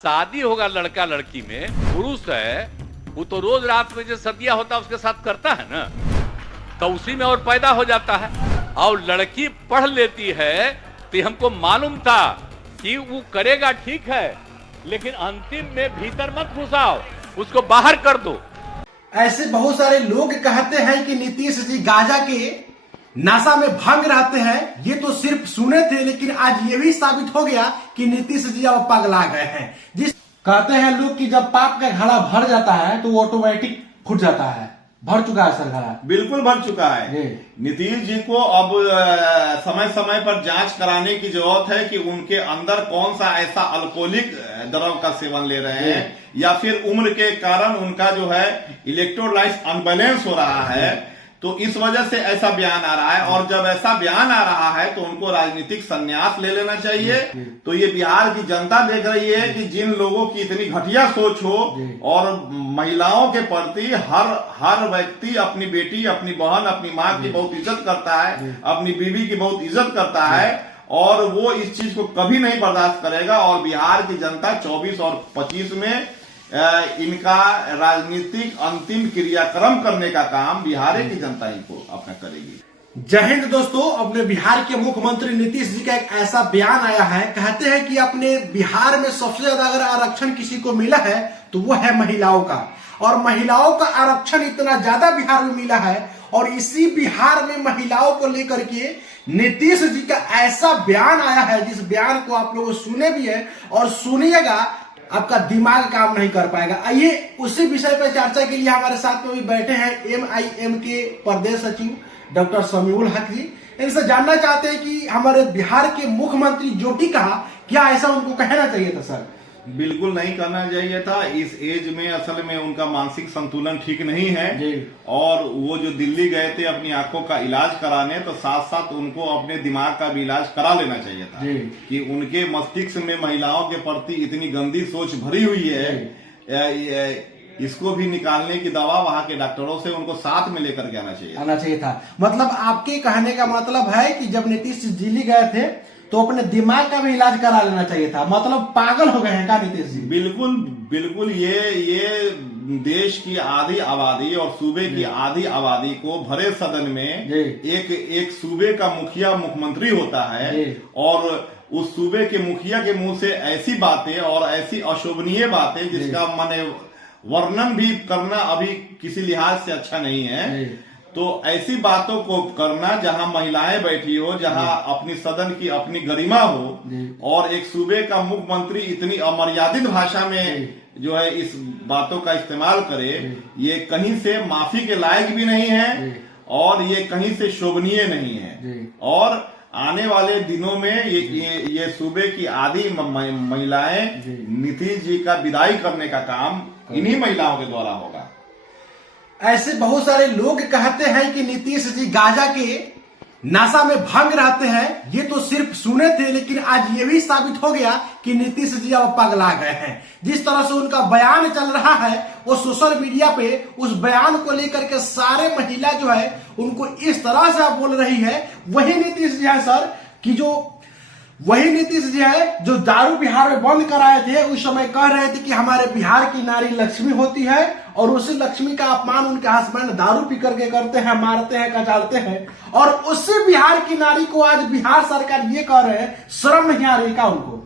शादी होगा लड़का लड़की में, पुरुष है वो तो रोज रात में जो सदिया होता है उसके साथ करता है ना, तो उसी में और पैदा हो जाता है। और लड़की पढ़ लेती है तो हमको मालूम था कि वो करेगा ठीक है, लेकिन अंतिम में भीतर मत घुसाओ, उसको बाहर कर दो। ऐसे बहुत सारे लोग कहते हैं कि नीतीश जी गांजा के नशा में भंग रहते हैं। ये तो सिर्फ सुने थे, लेकिन आज ये भी साबित हो गया कि नीतीश जी अब पगला गए हैं। जिस कहते हैं लोग कि जब पाप का घड़ा भर जाता है तो वो ऑटोमेटिक फूट जाता है। भर चुका है सर घड़ा, बिल्कुल भर चुका है। नीतीश जी को अब समय समय पर जांच कराने की जरूरत है कि उनके अंदर कौन सा ऐसा अल्कोहलिक द्रव का सेवन ले रहे हैं, या फिर उम्र के कारण उनका जो है इलेक्ट्रोलाइट्स अनबैलेंस हो रहा है, तो इस वजह से ऐसा बयान आ रहा है। और जब ऐसा बयान आ रहा है तो उनको राजनीतिक संन्यास ले लेना चाहिए। तो ये बिहार की जनता देख रही है कि जिन लोगों की इतनी घटिया सोच हो और महिलाओं के प्रति हर व्यक्ति अपनी बेटी, अपनी बहन, अपनी माँ की बहुत इज्जत करता है, अपनी बीवी की बहुत इज्जत करता है, और वो इस चीज को कभी नहीं बर्दाश्त करेगा। और बिहार की जनता 24 और 25 में इनका राजनीतिक अंतिम क्रियाक्रम करने का काम बिहार की जनता इनको अपना करेगी। जय हिंद दोस्तों, अपने बिहार के मुख्यमंत्री नीतीश जी का एक ऐसा बयान आया है। कहते हैं कि अपने बिहार में सबसे ज्यादा अगर आरक्षण किसी को मिला है तो वो है महिलाओं का, और महिलाओं का आरक्षण इतना ज्यादा बिहार में मिला है। और इसी बिहार में महिलाओं को लेकर के नीतीश जी का ऐसा बयान आया है, जिस बयान को आप लोग सुने भी है और सुनिएगा, आपका दिमाग काम नहीं कर पाएगा। आइए उसी विषय पर चर्चा के लिए हमारे साथ में भी बैठे हैं MIM के प्रदेश सचिव डॉक्टर समीउल हक जी। इनसे जानना चाहते हैं कि हमारे बिहार के मुख्यमंत्री जो भी कहा, क्या ऐसा उनको कहना चाहिए था? सर बिल्कुल नहीं करना चाहिए था। इस एज में असल में उनका मानसिक संतुलन ठीक नहीं है, और वो जो दिल्ली गए थे अपनी आंखों का इलाज कराने, तो साथ साथ उनको अपने दिमाग का भी इलाज करा लेना चाहिए था कि उनके मस्तिष्क में महिलाओं के प्रति इतनी गंदी सोच भरी हुई है, इसको भी निकालने की दवा वहाँ के डॉक्टरों से उनको साथ में लेकर के आना चाहिए था। मतलब आपके कहने का मतलब है कि जब नीतीश दिल्ली गए थे तो अपने दिमाग का भी इलाज करा लेना चाहिए था। मतलब पागल हो गए हैं क्या नीतीश जी? बिल्कुल ये देश की आधी आबादी और सूबे की आधी आबादी को भरे सदन में एक सूबे का मुखिया मुख्यमंत्री होता है, और उस सूबे के मुखिया के मुंह से ऐसी बातें और ऐसी अशोभनीय बातें जिसका माने वर्णन भी करना अभी किसी लिहाज से अच्छा नहीं है। तो ऐसी बातों को करना जहां महिलाएं बैठी हो, जहां अपनी सदन की अपनी गरिमा हो, और एक सूबे का मुख्यमंत्री इतनी अमर्यादित भाषा में जो है इस बातों का इस्तेमाल करे, ये कहीं से माफी के लायक भी नहीं है, और ये कहीं से शोभनीय नहीं है। और आने वाले दिनों में ये सूबे की आधी महिलाएं नीतीश जी का विदाई करने का काम इन्हीं महिलाओं के द्वारा होगा। ऐसे बहुत सारे लोग कहते हैं कि नीतीश जी गांजा के नशा में भंग रहते हैं। ये तो सिर्फ सुने थे, लेकिन आज ये भी साबित हो गया कि नीतीश जी अब पगला गए हैं। जिस तरह से उनका बयान चल रहा है, वो सोशल मीडिया पे उस बयान को लेकर के सारे महिला जो है उनको इस तरह से बोल रही है। वही नीतीश जी है सर कि वही नीतीश जी है जो दारू बिहार में बंद कराए थे। उस समय कह रहे थे कि हमारे बिहार की नारी लक्ष्मी होती है, और उसी लक्ष्मी का अपमान उनके हस्बैंड दारू पी करके करते हैं, मारते हैं, कचालते हैं। और उसी बिहार की नारी को आज बिहार सरकार ये कह रहे हैं, शर्म नहीं आ रही का उनको?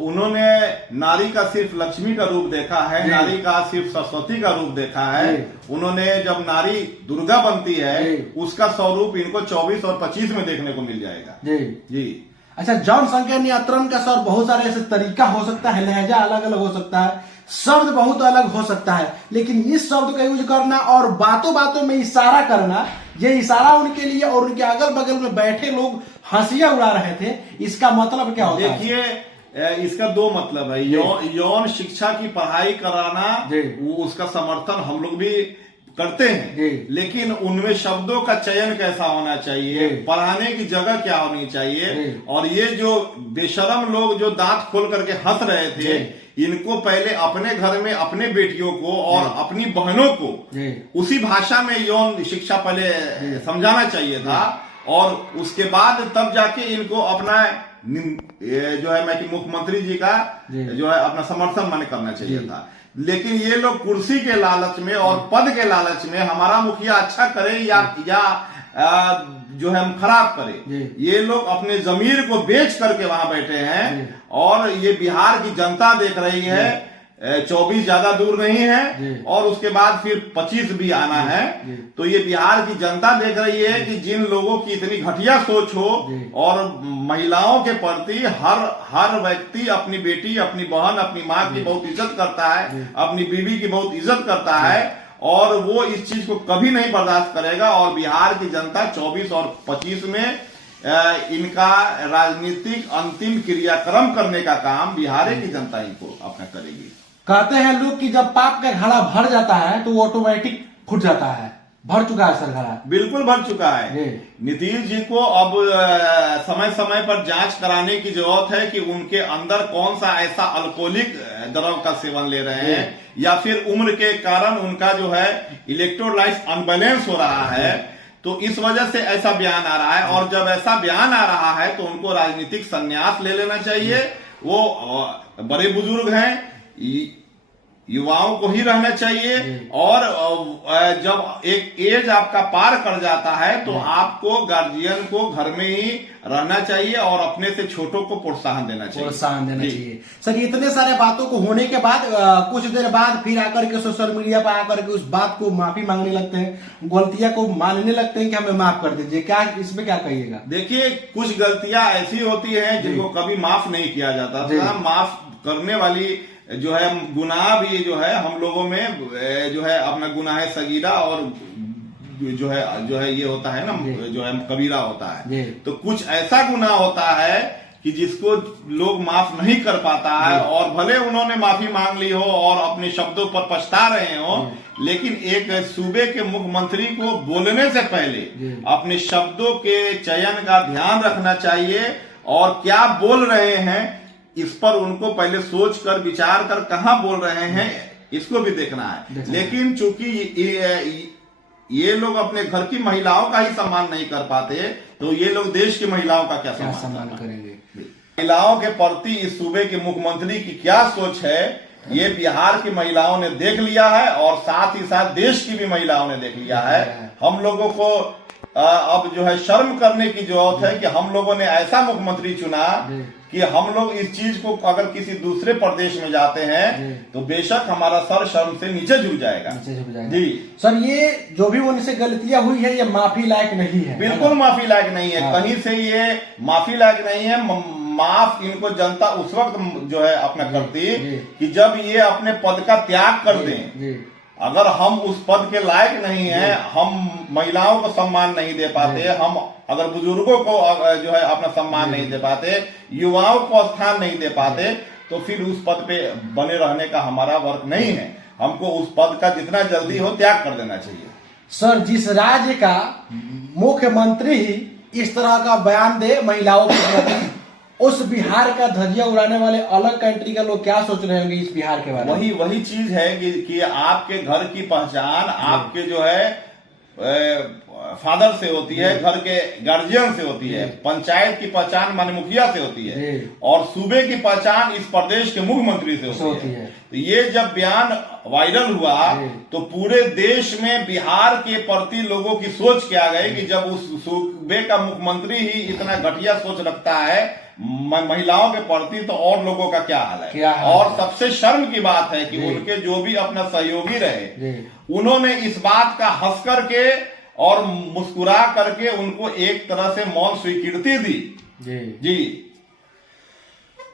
उन्होंने नारी का सिर्फ लक्ष्मी का रूप देखा है, नारी का सिर्फ सरस्वती का रूप देखा है। उन्होंने जब नारी दुर्गा बनती है, उसका स्वरूप इनको 24 और 25 में देखने को मिल जाएगा। जी अच्छा, जॉन संख्या नियंत्रण का सर बहुत सारे ऐसे तरीका हो सकता है, लहजा अलग अलग हो सकता है, शब्द बहुत अलग हो सकता है, लेकिन इस शब्द का यूज करना और बातों बातों में इशारा करना, ये इशारा उनके लिए और उनके अगल बगल में बैठे लोग हंसियां उड़ा रहे थे, इसका मतलब क्या होता है? देखिए, इसका दो मतलब है। यौन शिक्षा की पढ़ाई कराना, उसका समर्थन हम लोग भी करते हैं, लेकिन उनमें शब्दों का चयन कैसा होना चाहिए, पढ़ाने की जगह क्या होनी चाहिए। और ये जो बेशरम लोग जो दांत खोल करके हंस रहे थे, इनको पहले अपने घर में अपने बेटियों को और अपनी बहनों को उसी भाषा में यौन शिक्षा पहले समझाना चाहिए था, और उसके बाद तब जाके इनको अपना ये जो है मैं कि मुख्यमंत्री जी का जो है अपना समर्थन मैंने करना चाहिए था। लेकिन ये लोग कुर्सी के लालच में और पद के लालच में हमारा मुखिया अच्छा करे या जो है हम खराब करें, ये लोग अपने जमीर को बेच करके वहां बैठे हैं। और ये बिहार की जनता देख रही है, 24 ज्यादा दूर नहीं है और उसके बाद फिर 25 भी आना है। तो ये बिहार की जनता देख रही है कि जिन लोगों की इतनी घटिया सोच हो और महिलाओं के प्रति हर व्यक्ति अपनी बेटी, अपनी बहन, अपनी माँ की बहुत इज्जत करता है, अपनी बीवी की बहुत इज्जत करता है और वो इस चीज को कभी नहीं बर्दाश्त करेगा। और बिहार की जनता 24 और 25 में इनका राजनीतिक अंतिम क्रियाक्रम करने का काम बिहार की जनता इनको अपना करेगी। कहते हैं लोग कि जब पाप का घड़ा भर जाता है तो वो ऑटोमेटिक फूट जाता है। भर चुका है सर घड़ा, बिल्कुल भर चुका है। नीतीश जी को अब समय समय पर जांच कराने की जरूरत है कि उनके अंदर कौन सा ऐसा अल्कोहलिक द्रव का सेवन ले रहे हैं या फिर उम्र के कारण उनका जो है इलेक्ट्रोलाइट अनबैलेंस हो रहा है, तो इस वजह से ऐसा बयान आ रहा है। और जब ऐसा बयान आ रहा है तो उनको राजनीतिक संन्यास ले लेना चाहिए। वो बड़े बुजुर्ग हैं, युवाओं को ही रहना चाहिए। और जब एक एज आपका पार कर जाता है तो आपको गार्जियन को घर में ही रहना चाहिए और अपने से छोटों को प्रोत्साहन देना चाहिए। सर इतने सारे बातों को होने के बाद कुछ देर बाद फिर आकर के सोशल मीडिया पर आकर के उस बात को माफी मांगने लगते हैं, गलतियां को मानने लगते हैं कि हमें माफ कर दीजिए। क्या इसमें क्या कहिएगा? देखिए, कुछ गलतियां ऐसी होती हैं जिनको कभी माफ नहीं किया जाता। माफ करने वाली जो है गुनाह भी जो है हम लोगों में जो है अपना गुनाह सगीरा और जो है ये होता है ना, जो है कबीरा होता है। तो कुछ ऐसा गुनाह होता है कि जिसको लोग माफ नहीं कर पाता है और भले उन्होंने माफी मांग ली हो और अपने शब्दों पर पछता रहे हो, लेकिन एक सूबे के मुख्यमंत्री को बोलने से पहले अपने शब्दों के चयन का ध्यान रखना चाहिए और क्या बोल रहे हैं इस पर उनको पहले सोच कर विचार कर कहां बोल रहे हैं इसको भी देखना है। लेकिन चूंकि ये लोग अपने घर की महिलाओं का ही सम्मान नहीं कर पाते तो ये लोग देश की महिलाओं का क्या सम्मान करेंगे? महिलाओं के प्रति इस सूबे के मुख्यमंत्री की क्या सोच है ये बिहार की महिलाओं ने देख लिया है और साथ ही साथ देश की भी महिलाओं ने देख लिया है। हम लोगों को अब जो है शर्म करने की जरूरत है कि हम लोगों ने ऐसा मुख्यमंत्री चुना कि हम लोग इस चीज को अगर किसी दूसरे प्रदेश में जाते हैं तो बेशक हमारा सर शर्म से नीचे झुक जाएगा। जी सर, ये जो भी उनसे गलतियां हुई है ये माफी लायक नहीं है, बिल्कुल माफी लायक नहीं है। कहीं से ये माफी लायक नहीं है। माफ इनको जनता उस वक्त जो है अपना करती कि जब ये अपने पद का त्याग कर दें। अगर हम उस पद के लायक नहीं है, हम महिलाओं को सम्मान नहीं दे पाते, हम अगर बुजुर्गों को जो है अपना सम्मान नहीं दे पाते, युवाओं को स्थान नहीं दे पाते, तो फिर उस पद पे बने रहने का हमारा वर्क नहीं है। हमको उस पद का जितना जल्दी हो त्याग कर देना चाहिए। सर, जिस राज्य का मुख्यमंत्री ही इस तरह का बयान दे महिलाओं के प्रति, उस बिहार का धज्जिया उड़ाने वाले अलग कंट्री का लोग क्या सोच रहे होंगे इस बिहार के बारे में? वही चीज है कि आपके घर की पहचान आपके जो है फादर से होती है, घर के गार्जियन से होती है, पंचायत की पहचान माने मुखिया से होती है और सूबे की पहचान इस प्रदेश के मुख्यमंत्री से होती है। तो ये जब बयान वायरल हुआ तो पूरे देश में बिहार के प्रति लोगों की सोच क्या गई कि जब उस सूबे का मुख्यमंत्री ही इतना घटिया सोच रखता है महिलाओं के प्रति, तो और लोगों का क्या हाल है? और सबसे शर्म की बात है कि उनके जो भी अपना सहयोगी रहे उन्होंने इस बात का हंस करके और मुस्कुरा करके उनको एक तरह से मौन स्वीकृति दी। जी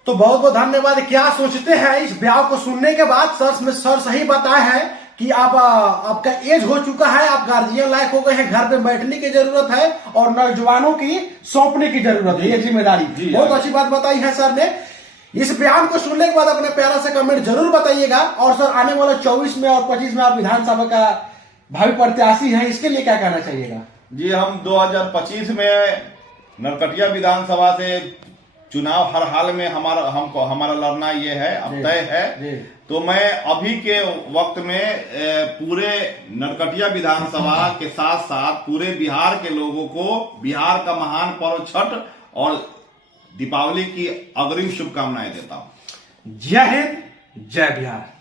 तो बहुत बहुत धन्यवाद। क्या सोचते हैं इस बयान को सुनने के बाद? सर सही बताया है कि आपका एज हो चुका है, आप गार्जियन लायक हो गए हैं, घर पे बैठने की जरूरत है और नौजवानों की सौंपने की जरूरत है, ये जिम्मेदारी। बहुत अच्छी बात बताई है सर ने। इस बयान को सुनने के बाद अपने प्यारा से कमेंट जरूर बताइएगा। और सर, आने वाला 24 में और 25 में आप विधानसभा का भावी प्रत्याशी हैं, इसके लिए क्या कहना चाहिएगा? जी, हम 2025 में नरकटिया विधानसभा से चुनाव हर हाल में हमारा लड़ना ये है, अब तय है। तो मैं अभी के वक्त में पूरे नरकटिया विधानसभा के साथ साथ पूरे बिहार के लोगों को बिहार का महान पर्व छठ और दीपावली की अग्रिम शुभकामनाएं देता हूं। जय हिंद, जय बिहार।